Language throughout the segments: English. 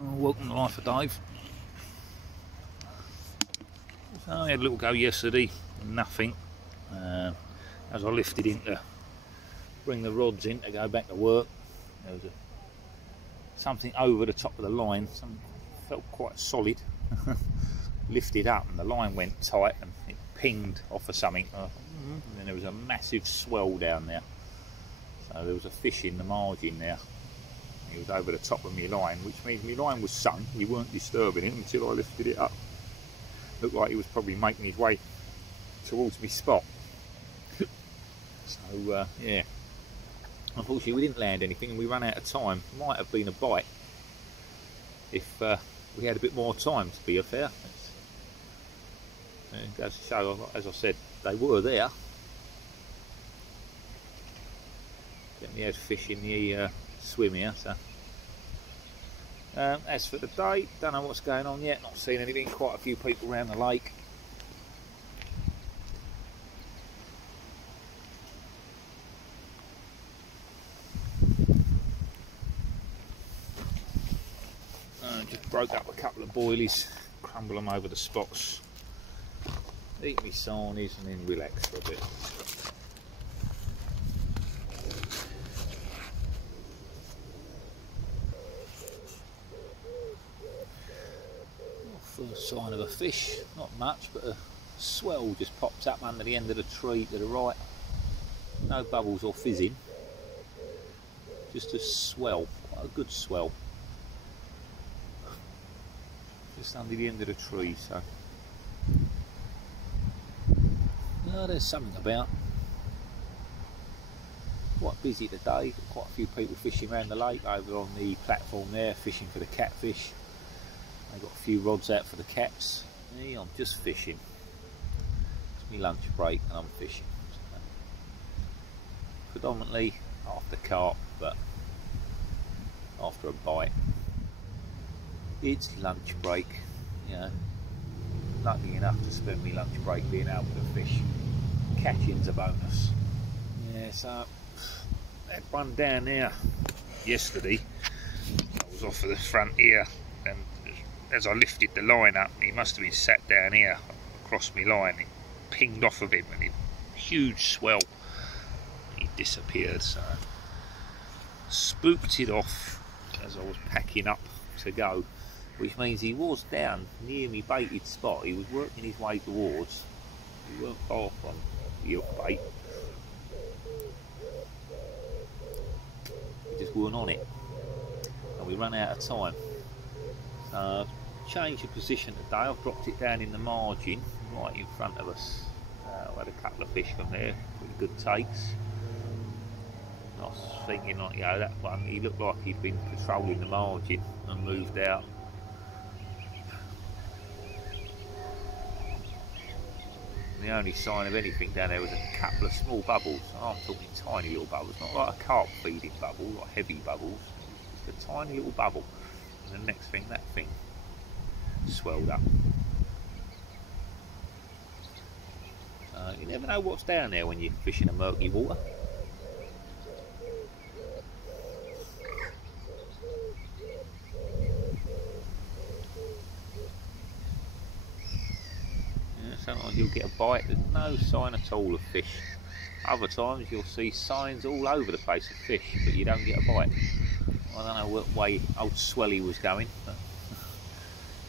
Welcome to Life of Dave. So I had a little go yesterday, nothing. As I lifted in to bring the rods in to go back to work, there was something over the top of the line. Something felt quite solid. Lifted up and the line went tight and it pinged off of something. And then there was a massive swell down there. So there was a fish in the margin there. He was over the top of my line, which means my line was sunk. You weren't disturbing it until I lifted it up. Looked like he was probably making his way towards my spot. So yeah, unfortunately we didn't land anything and we ran out of time. Might have been a bite if we had a bit more time, to be fair. It goes to show, as I said, they were there. Definitely had fish in the swim here. So as for the day, don't know what's going on yet. Not seen anything. Quite a few people around the lake. Just broke up a couple of boilies, crumble them over the spots, eat me sarnies and then relax for a bit. First sign of a fish, not much, but a swell just pops up under the end of the tree to the right. No bubbles or fizzing, just a swell, quite a good swell. Just under the end of the tree, so there's something about. Quite busy today, quite a few people fishing around the lake over on the platform there, fishing for the catfish. I've got a few rods out for the cats. Me, I'm just fishing. It's my lunch break and I'm fishing. So, predominantly after carp, but after a bite. It's lunch break, you know. Lucky enough to spend my lunch break being able to fish. Catching's a bonus. Yeah, so that one down there yesterday, I was off of the front here, and as I lifted the line up, he must have been sat down here across my line. It pinged off of him and it huge swell. He disappeared, so spooked it off as I was packing up to go, which means he was down near me baited spot. He was working his way towards. He weren't far from the hook bait. He just weren't on it, and we ran out of time. So changed the position today. I've dropped it down in the margin right in front of us. I've had a couple of fish from there, pretty good takes. I was thinking, like, you know, that one, he looked like he'd been patrolling the margin and moved out. And the only sign of anything down there was a couple of small bubbles. I'm talking tiny little bubbles, not like a carp feeding bubble, like heavy bubbles, just a tiny little bubble. And the next thing, that thing swelled up. You never know what's down there when you're fishing a murky water. Yeah, sometimes you'll get a bite, there's no sign at all of fish. Other times you'll see signs all over the place of fish, but you don't get a bite. I don't know what way old Swelly was going, but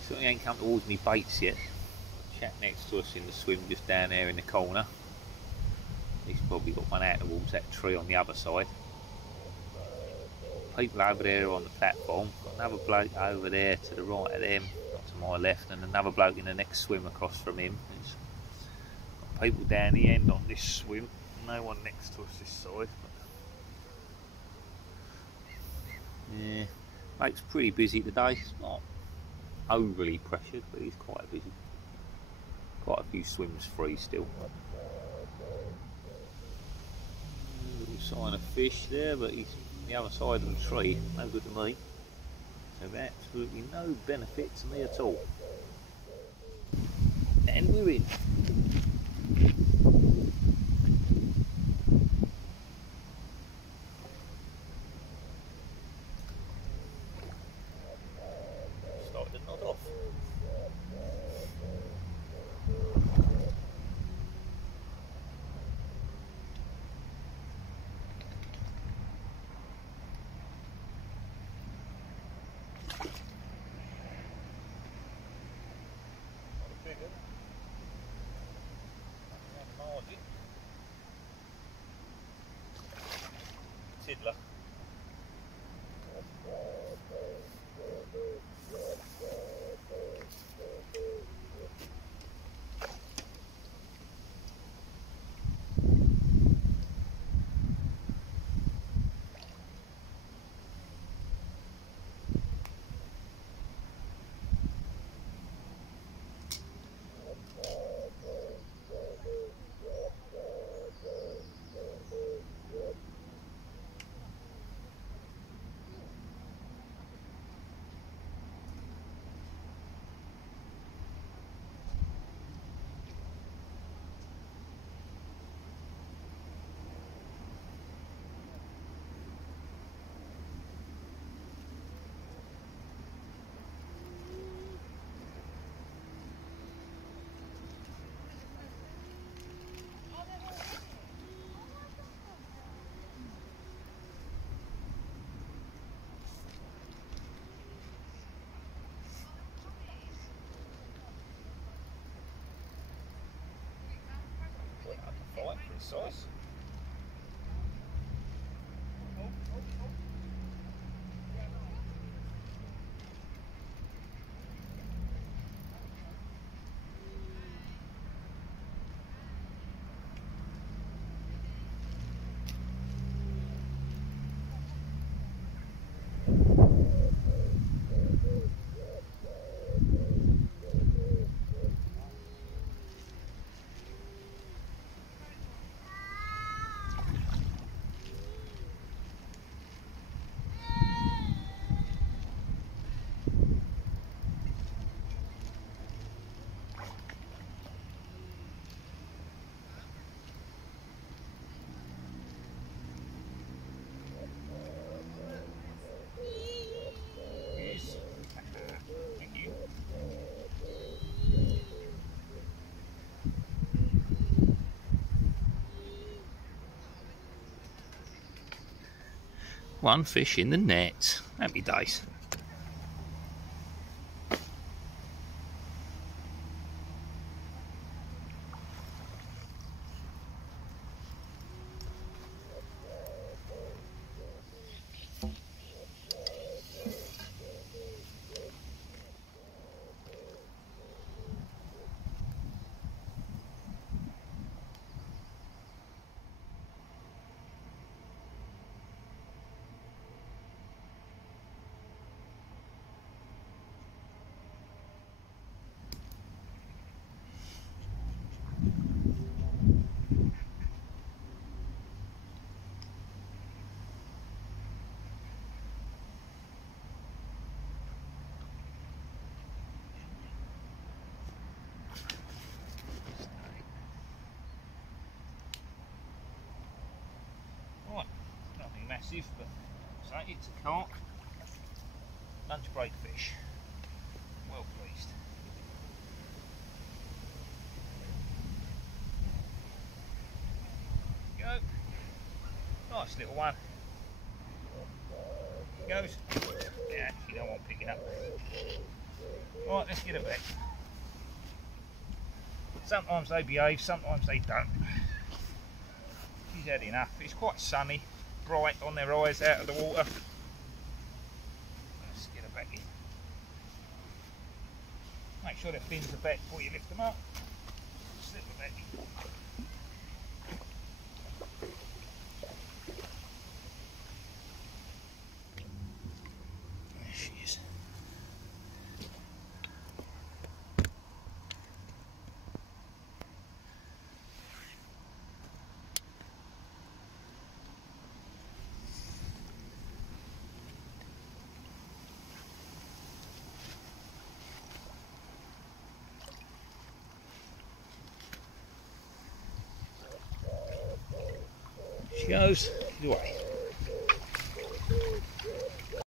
certainly ain't come towards me baits yet. The chap next to us in the swim just down there in the corner. He's probably got one out towards that tree on the other side. People over there on the platform, got another bloke over there to the right of them, not to my left, and another bloke in the next swim across from him. There's got people down the end on this swim, no one next to us this side. Yeah, lake's pretty busy today. It's not overly pressured, but it's quite busy. Quite a few swims free still. Little sign of fish there, but he's on the other side of the tree. No good to me. So absolutely no benefit to me at all. And we're in. size. Thank you. One fish in the net. Happy days. Right, nothing massive, but so it's a carp. Lunch break fish. Well pleased. Go. Nice little one. Goes. Yeah, you don't want picking up. Right, let's get it back. Sometimes they behave, sometimes they don't. She's had enough. It's quite sunny, bright on their eyes out of the water. Let's get her back in. Make sure their fins are back before you lift them up. Slip her back in. There she is. She goes, get away.